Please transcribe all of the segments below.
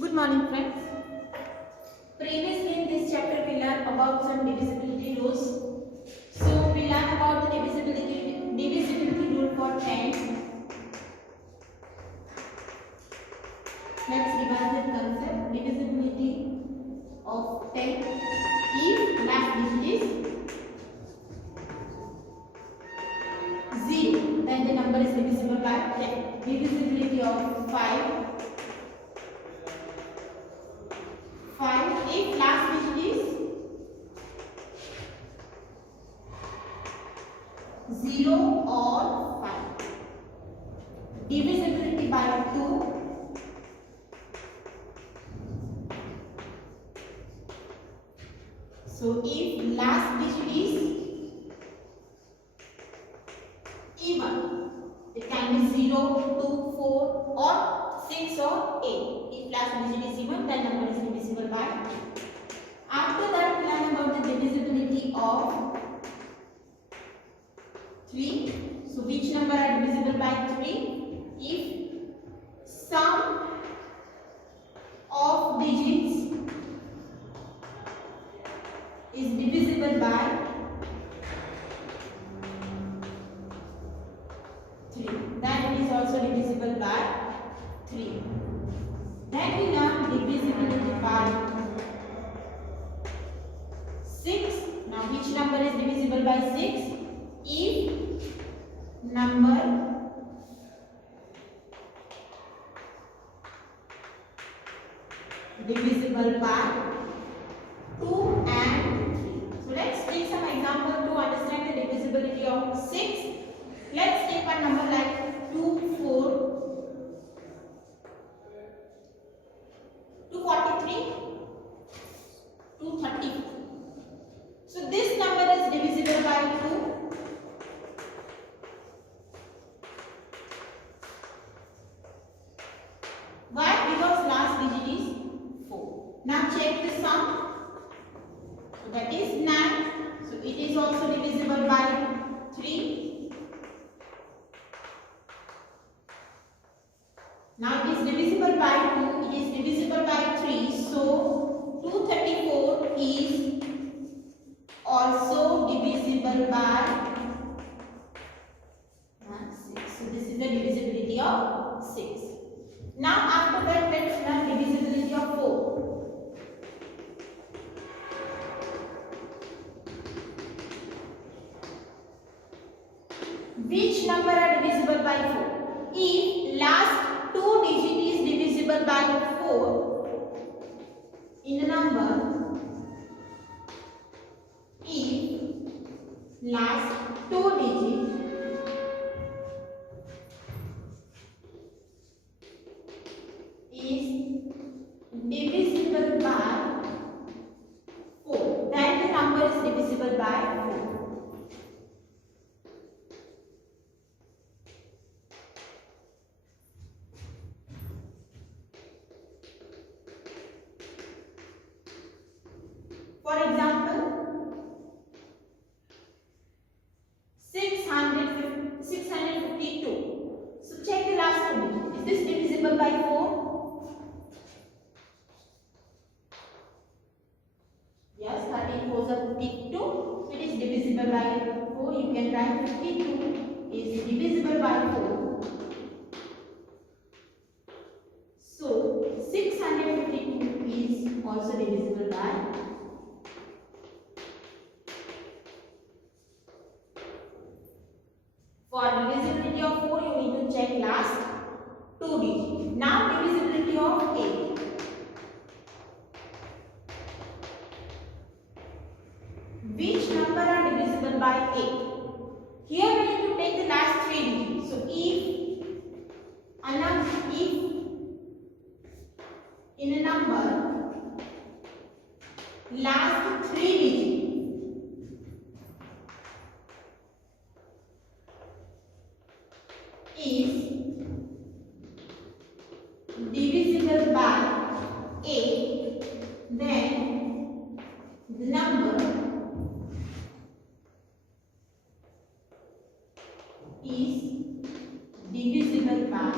Good morning, friends. Previously in this chapter we learned about some divisibility rules. So we learned about the divisibility rule for 10. Let's revise that concept. Divisibility of 10. If last digit is 0, then the number is divisible by 10. Divisibility of 5. If last digit is 0 or 5. Divisibility by 2. So if last digit is even, it can be 0, 2, 4 or 6 or 8. If last digit is even, then number is divisible by 2. After that, we learn about the divisibility of 3. So which number are divisible by 3? If sum of digits is divisible by 3, then it is also divisible by 3. Then we learn divisibility by 6. Now which number is divisible by 6? If number divisible by 2 and 3. So let's take some example to understand the divisibility of 6. Let's take one number like 2, 4, 243, 230. So this number is divisible by 2. Why? Because last digit is 4. Now check the sum. So that is 9. So it is also divisible by 3. Now it is divisible by 2. It is divisible by 3. So 234 is also divisible by 6. So this is the divisibility of 6. Now after that, let's learn divisibility of 4. Which number are divisible by 4? If last 2 digit is divisible by 4 in a number, if last 2 digit is divisible by 4, then the number is divisible by 4. For example, 652. So check the last 2 digits. Is this divisible by 4? Yes, 13 4s are 52. So it is divisible by 4. You can write 52 is divisible by 4. So 652 is also divisible by 4. For divisibility of 4, you need to check last 2 digits. Now divisibility of 8. Which number are divisible by 8? Here we need to take the last 3 digits. So if in a number last 3 digits is divisible by 8, then the number is divisible by.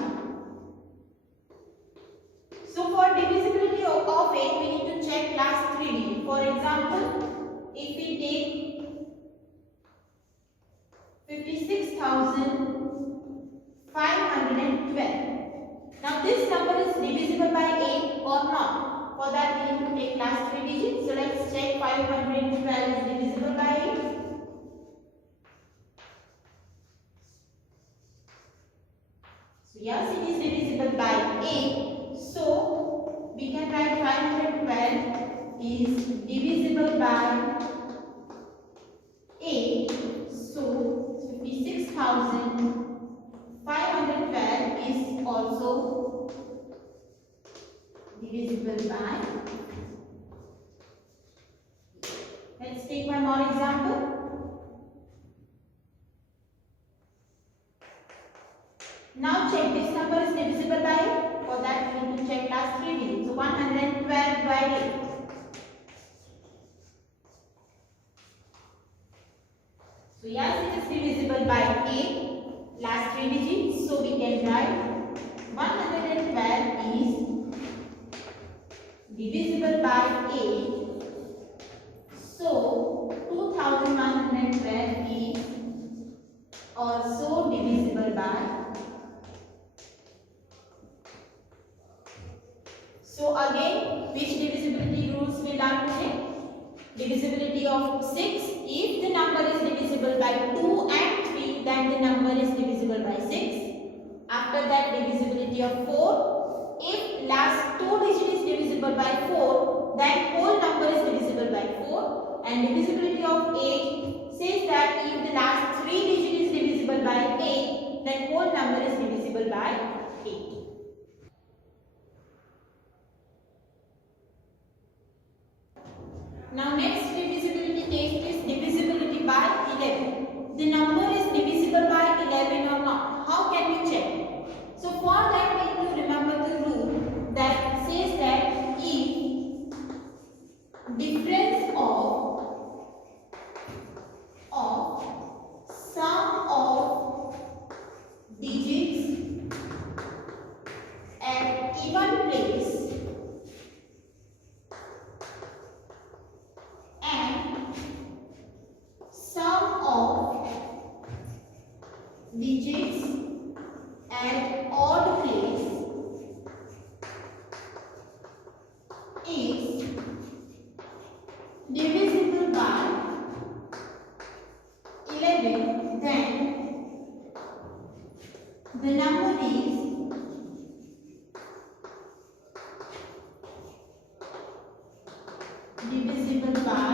So for divisible example, if we take 56,512. Now this number is divisible by 8 or not. For that we need to take last 3 digits. So let's check 512 is divisible by 8. So yes, it is divisible by 8. So we can write 512 is divisible by 8. So 56,512 is also divisible by. Let's take one more example. Now check, this number is divisible by 8. For that we need to check last 3 digits. So 112 by 8. So yes, it is divisible by 8. Last 3 digits. So we can write 112 is divisible by 8. So 2112 is also divisible by. So again, which divisibility rules we learn today? Divisibility of 6. If the number is divisible by 2 and 3, then the number is divisible by 6. After that, divisibility of 4. If last 2 digit is divisible by 4, then whole number is divisible by 4. And divisibility of 8 says that if the last 3 digit is divisible by 8, then whole number is divisible by 8. Now next divisibility test is divisibility by 11. The number is divisible by 11 or not. How can we check? So for that we need to remember the rule that says that if difference of sum of digits at even place and sum of digits at odd place is divisible by 11, then the number is divisible by.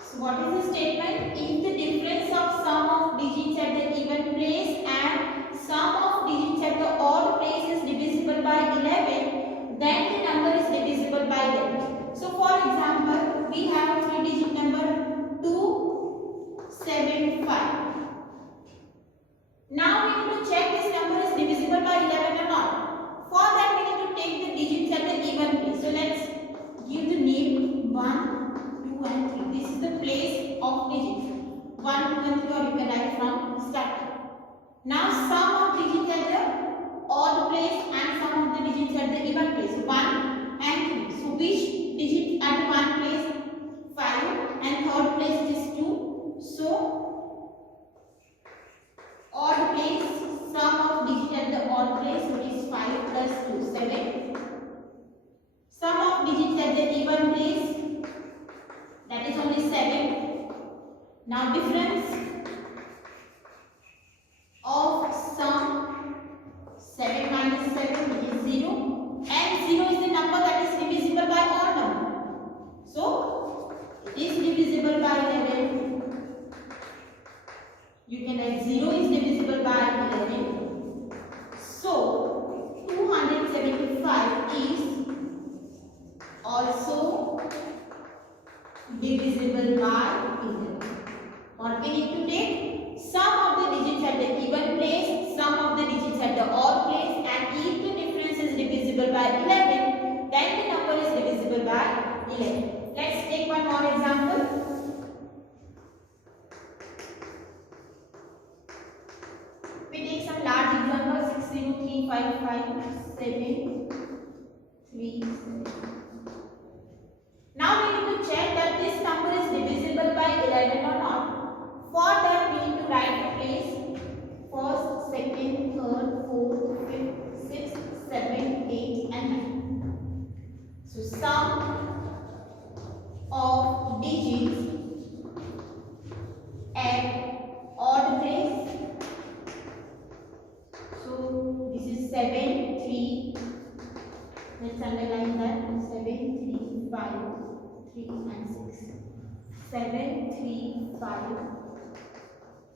So what is the statement? If the difference of sum of digits at the even place and sum of digits at the odd place is divisible by 11, then the number is divisible by 11. So for example, we have a 3-digit number 275. Now we need to check this number is divisible by 11 or not. For that we need to take the digits at the even place. So let's give the name 1, 2 and 3. This is the place of digits. 1, 2 and 3, or you can write from starting. Now sum of digits at the odd place and sum of the digits at the even place. 1 and 3. So which digit at one place? 5, and third place is 2. So odd place, sum of digit at the odd place, which is 5 plus 2, 7. Sum of digits at the even place, that is only 7. Now difference of sum, 7 minus 7, which is 0, and 0 is the number that is divisible by odd number. So it is divisible by 11. You can write 0 is divisible by 11. So 275 is also divisible by 11. What we need to take? Sum of the digits at the even place, sum of the digits at the odd place, and if the difference is divisible by 11, then the number is divisible by 11. Let's take one more example. We take some large example. 60355 7 3 7. to check that this number is divisible by 11 or not. For that we need to write the place first, second, third, fourth, fifth, sixth, seventh, eighth and ninth. So sum of digits at odd place. So this is 7, 3. Let's underline that. 7, 3, 5, 3 and 6. 7, 3, 5,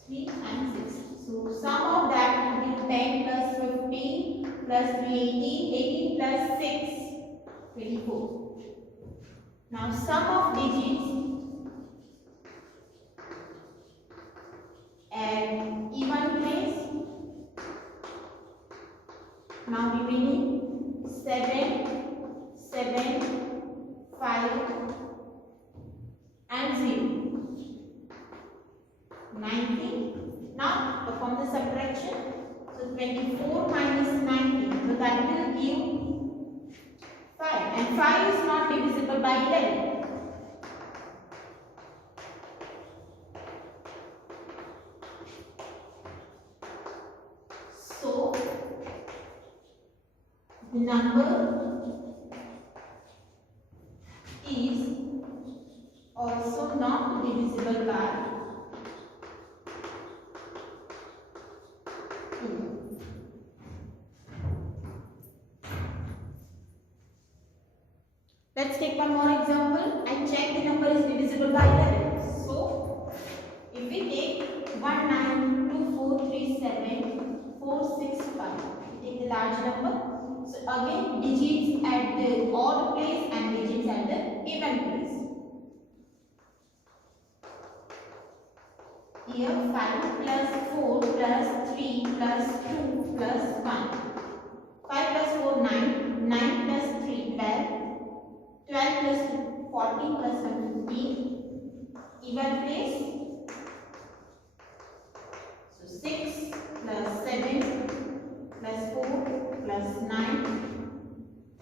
3 and 6. So sum of that will be 10 plus 15 plus 3, 18. 18 plus 6, 24. Now sum of digits at even place. Now remaining 7, 7, 5 and 0. 19. Now perform the subtraction. So 24 minus 19. So that will give 5. And 5 is not divisible by 11. So the number is also not divisible by 2. Let's take one more example and check the number is divisible by 11. So if we take 1, 9, 2, 4, 3, 7, 4, 6, 5, we take the large number. So again digits at the odd place and digits at the even place. Here 5 plus 4 plus 3 plus 2 plus 1. 5 plus 4 9, 9 plus 3 12, 12 plus 2 14 plus 1 15. Even place. So 6 plus 7 plus 4 plus 9,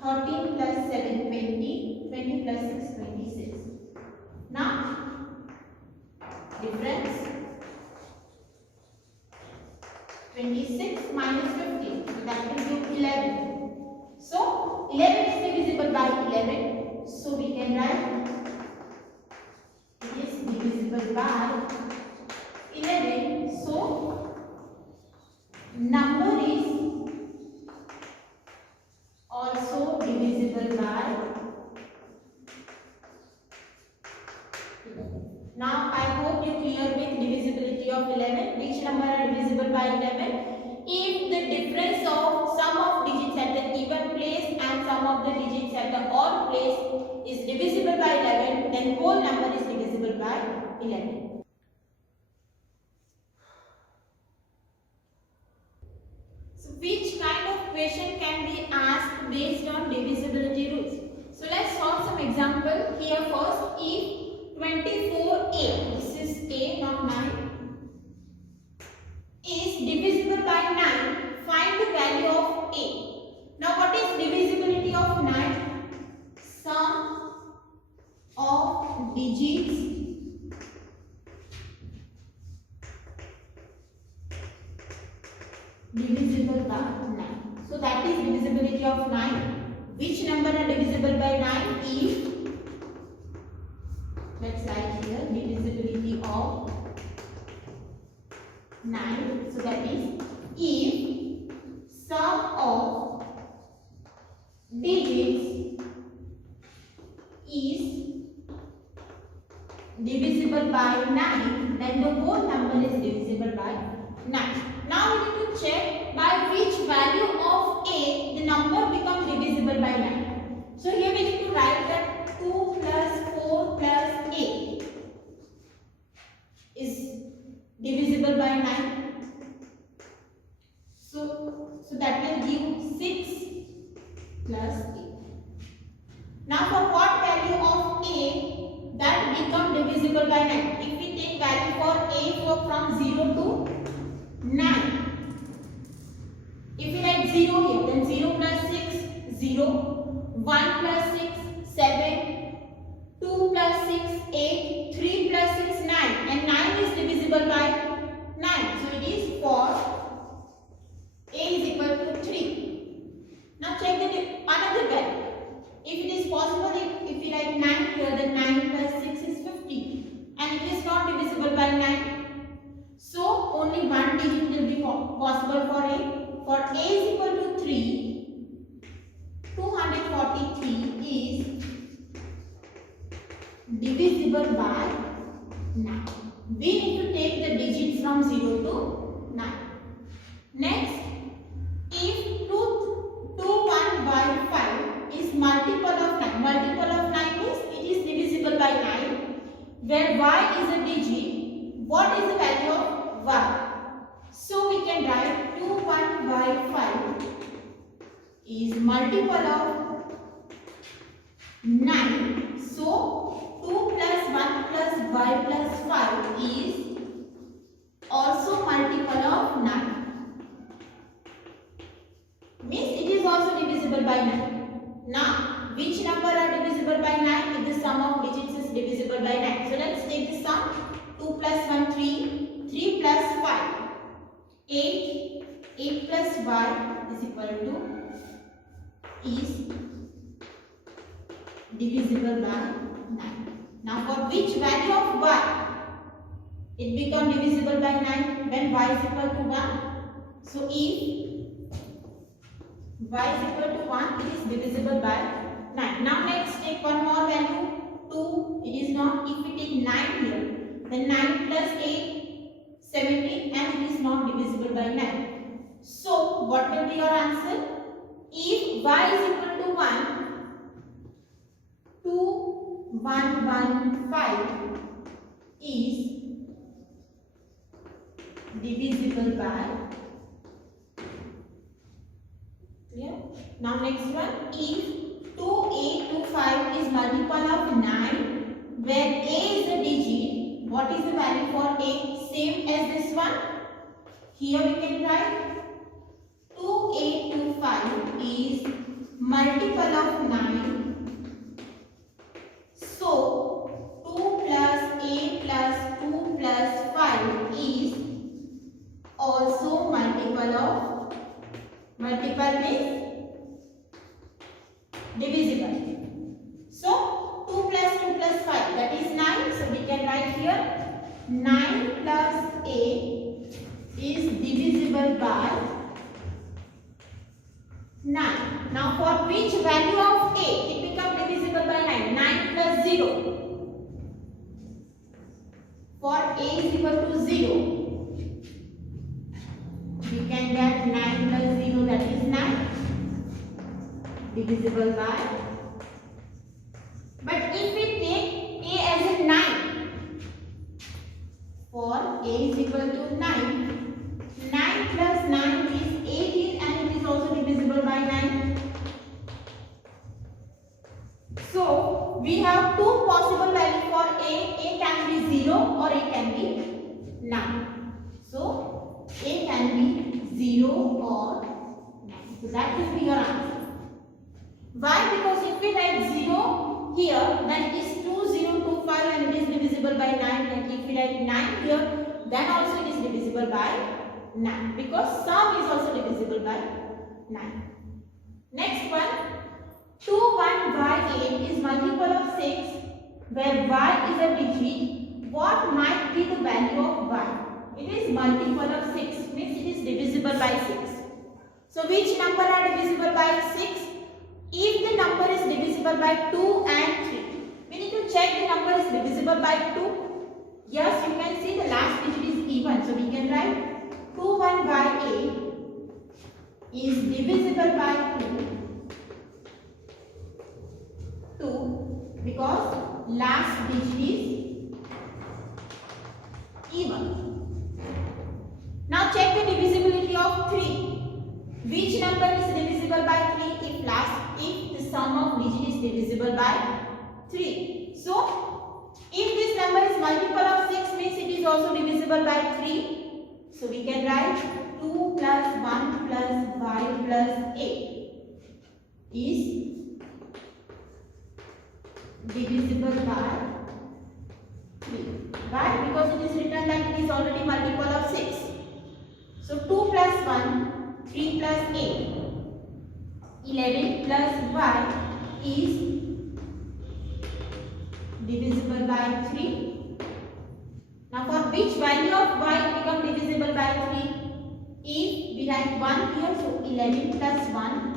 13 plus 7 20, 20 plus 6 26. Now difference 26 minus 15, so that will give 11. So 11 is divisible by 11, so we can write it is divisible by 11. So number is also divisible by 11. Now I hope you clear with divisibility of 11. Which number are divisible by 11? If the difference of sum of digits at the even place and sum of the digits at the odd place is divisible by 11, then whole number is divisible by 11. So which kind of question can be asked based on divisibility rules? So let's solve some example. Here first, if 24a, this is a not 9, is divisible by 9, find the value of a. Now what is divisibility of 9? Sum of digits divisible by 9. So that is divisibility of 9. Which number are divisible by 9? If, let's write here, divisibility of 9. So that is if sum of digits is divisible by 9, then the whole number is divisible by 9. Now we need to check by which value of a the number becomes divisible by 9. So here we need to write that 2 plus 4 plus 8 is divisible by 9. So that will give 6 plus 8. Now for what value of a that become divisible by 9? If we take value for a from 0 to 9. If we write 0 here, then 0 plus 6, 0. 1 plus 6, 7. 2 plus Now check another value. If it is possible, if we write 9 here, then 9 plus 6 is 50. And it is not divisible by 9. So only one digit will be possible for A. For A is equal to 3, 243 is divisible by 9. We need to take the digits from 0 to 9. Next, if 21 by 5 is multiple of 9. Multiple of 9 means it is divisible by 9. Where y is a digit, what is the value of y? So we can write 21 by 5 is multiple of 9. So 2 plus 1 plus y plus 5 is also multiple of 9. Means it is also divisible by 9. Now, which number are divisible by 9? If the sum of digits is divisible by 9. So let's take the sum. 2 plus 1, 3. 3 plus 5, 8. 8 plus y is equal to is divisible by 9. Now for which value of y it becomes divisible by 9? When y is equal to 1. So if y is equal to 1, it is divisible by 9. Now let's take one more value. 2, it is not. If we take 9 here, then 9 plus 8, 17, and it is not divisible by 9. So what will be your answer? If y is equal to 1, 2115 is divisible by. Clear? Now next one. If 2825 is multiple of 9, where a is a digit, what is the value for a? Same as this one. Here we can write 2825 is multiple of 9. So 2 plus a plus 2 plus 5 is also multiple of, multiple means divisible. So 2 plus 2 plus 5, that is 9. So we can write here 9 plus a is divisible by 9. Now for which value of a it becomes divisible by 9? 9 plus 0. For a is equal to 0, we can get 9 plus 0, that is 9, divisible by. But if we take a as a 9, for a is equal to 9, 9 plus 9 is 18 and it is also divisible by 9. So we have two possible values for a. A can be 0 or a can be 9. So a can be 0 or 9. So that will be your answer. Why? Because if we write 0 here, then it is 2025 and it is divisible by 9. And if we write 9 here, then also it is divisible by 9. Because sum is also divisible by 9. Next one. 21 by 8 is multiple of 6, where y is a digit. What might be the value of y? It is multiple of 6, means it is divisible by 6. So which number are divisible by 6? If the number is divisible by 2 and 3, we need to check the number is divisible by 2. Yes, you can see the last digit is even. So we can write 21 by 8 is divisible by 2 because last digit is even. Now check the divisibility of 3. Which number is divisible by 3? If the sum of digit is divisible by 3. So if this number is multiple of 6 means it is also divisible by 3. So we can write 2 plus 1 plus y plus 8 is divisible by 3. Why? Because it is written that it is already multiple of 6. So 2 plus 1, 3 plus 8 11 plus y is divisible by 3. Now for which value of y become divisible by 3? If we write 1 here, so 11 plus 1,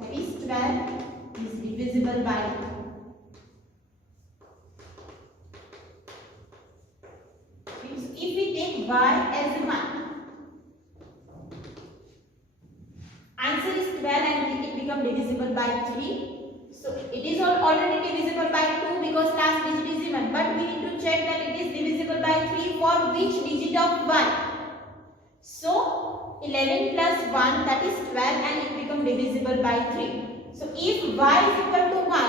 that is 12, is divisible by 3. So if we take y as 1, answer is 12 and it become divisible by 3. So it is already divisible by 2 because last digit is even, but we need to check that it is divisible by 3 for which digit of y. So 11 plus 1, that is 12, and it become divisible by 3. So if y is equal to 1,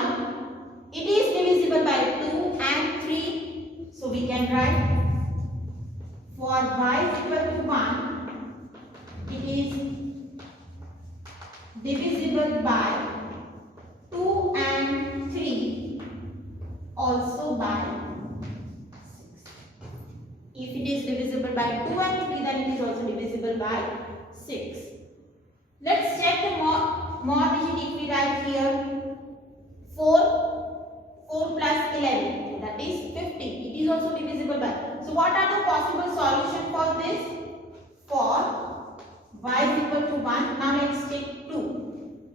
it is divisible by 2 and 3. So we can write for y is equal to 1, it is divisible by 2 and 3, also by 6. If it is divisible by 2 and 3, then it is also divisible by 6. Let's check the more digit. If we write here 4 plus 11, that is 50. It is also divisible by. So what are the possible solution for this? For y is equal to 1. Now let's take 2.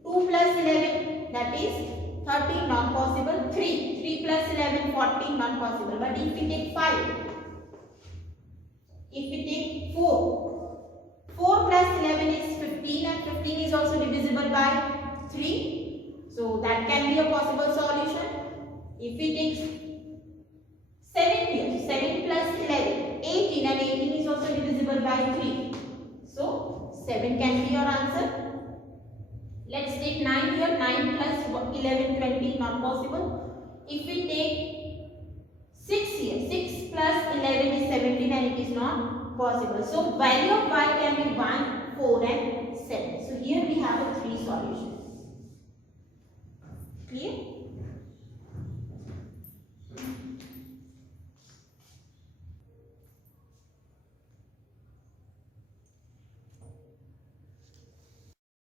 2 plus 11, that is 13, not possible. 3 plus 11, 14, not possible. But if we take 5, if we take 4 plus 11 is 15, and 15 is also divisible by 3. So that can be a possible solution. If we take 7 here, 7 plus 11, 18, and 18 is also divisible by 3. So 7 can be your answer. Let's take 9 here, 9 plus 11, 20, not possible. If we take 6 here, 6 plus 11 is 17, and it is not possible. So value of y can be 1, 4 and 7. So here we have 3 solutions.